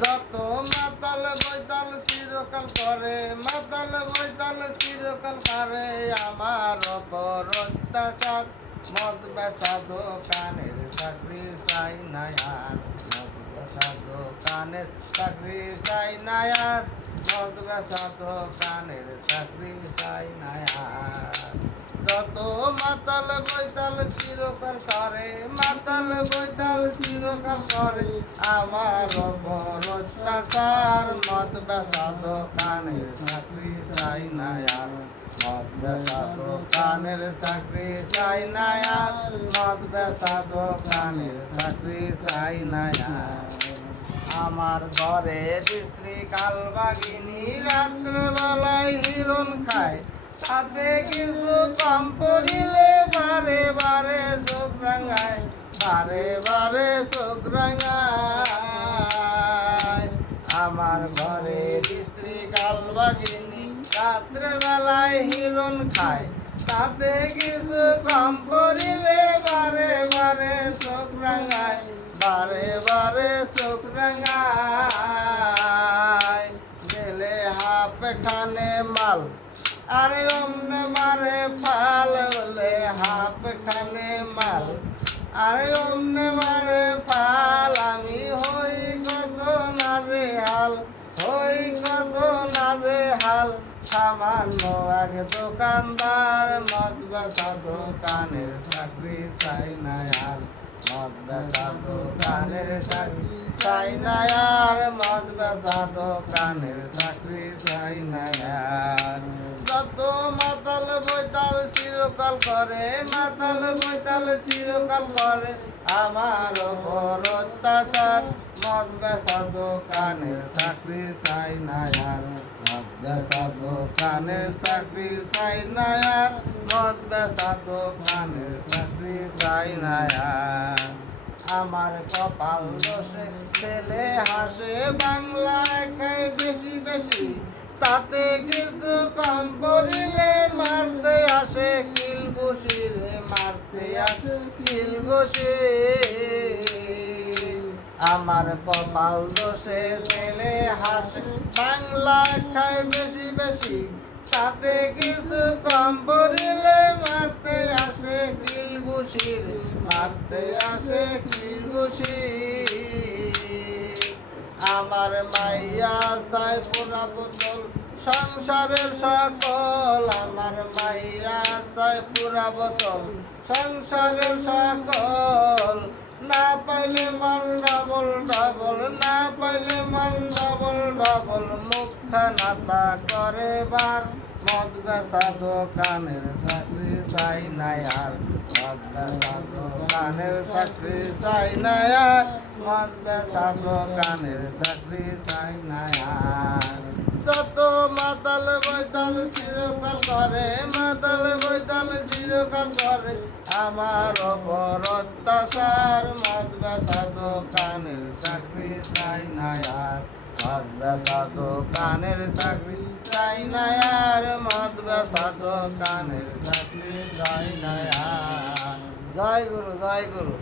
যত মাতাল বৈতাল চিরকাল করে, মাতাল বৈতাল চিরকাল করে আমার অপর অত্যাচার। মদ বেচা দোকানের চাকরি চাই না আর, মদ বেচা দোকানের চাকরি চাই না আর, মদ বেচা দোকানের চাকরি চাই না আর। যত মাতাল বৈতাল চিরকাল করে, মাতাল বৈতাল চিরকাল করে আমার ওপর অত্যাচার। মদ বেচা দোকানের চাকরি চাই না আর, মদ বেচা দোকানের চাকরি চাই না আর, মদ বেচা দোকানের চাকরি চাই না আর। আমার ঘরে স্ত্রী কালবাগিনী রাত্রেবেলায় হিরণ খায়, তাতে কিছু কম পড়িলে বারে বারে চোখ রাঙায়, বারে বারে চোখ রাঙায়। আমার ঘরে স্ত্রী কালবাগিনী রাত্রেবেলায় হিরণ খায়, তাতে কিছু কম পড়িলে বারে বারে চোখ রাঙায়, বারে বারে চোখ রাঙায়। গেলে হাফ খানে মাল আরে অমনে মারে ফাল, বলে হাফ খানে মাল আরে অমনে মারে ফাল। আমি হই কত নাজে হাল, হই কত নাজে হাল। সামান্য এক দোকানদার, মদ বেচা দোকানের চাকরি চাই না আর, মদ বেচা দোকানের চাকরি চাই না আর, মদ বেচা দোকানের চাকরি চাই না আর। যত মাতাল বৈতাল চিরকাল করে, মাতাল বৈতাল চিরকাল করে আমার ওপর অত্যাচার। মদ বেচা দোকানের চাকরি চাই না আর, মদ বেচা দোকানের চাকরি চাই না আর, মদ বেচা দোকানের চাকরি চাই না আর। আমার কপাল দোষে ছেলে হাসে বাংলায় খায় বেশি বেশি, তাতে কিছু কম পড়িলে মারতে আসে কিল ঘুষি রে, মারতে আসে কিল ঘুষি। আমার কপাল দোষে ছেলে হাসে বাংলা খায় বেশি বেশি, তাতে কিছু কম পড়িলে মারতে আসে কিল ঘুষি রে, মারতে আসে কিল ঘুষি। আমার মাইয়া চাই পুরা বোতল সংসারের সকল, আমার মাইয়া চাই পুরা বোতল সংসারের সকল। না পাইলে মাল ডবল ডবল, না পাইলে মাল ডবল ডবল। মুখটা নাতা করে বার, মদ বেচা দোকানের চাকরি চাই না আর, মদ বেচা দোকানের চাকরি চাই না আর, মদ বেচা দোকানের চাকরি চাই না আর। যত মাতাল বৈতাল চিরকাল করে, মাতাল বৈতাল চিরকাল করে আমার ওপর অত্যাচার। মদ বেচা দোকানের চাকরি চাই না আর, মদ বেচা দোকানের চাকরি চাই না আর, মদ বেচা দোকানের চাকরি চাই না আর। জয় গুরু, জয় গুরু।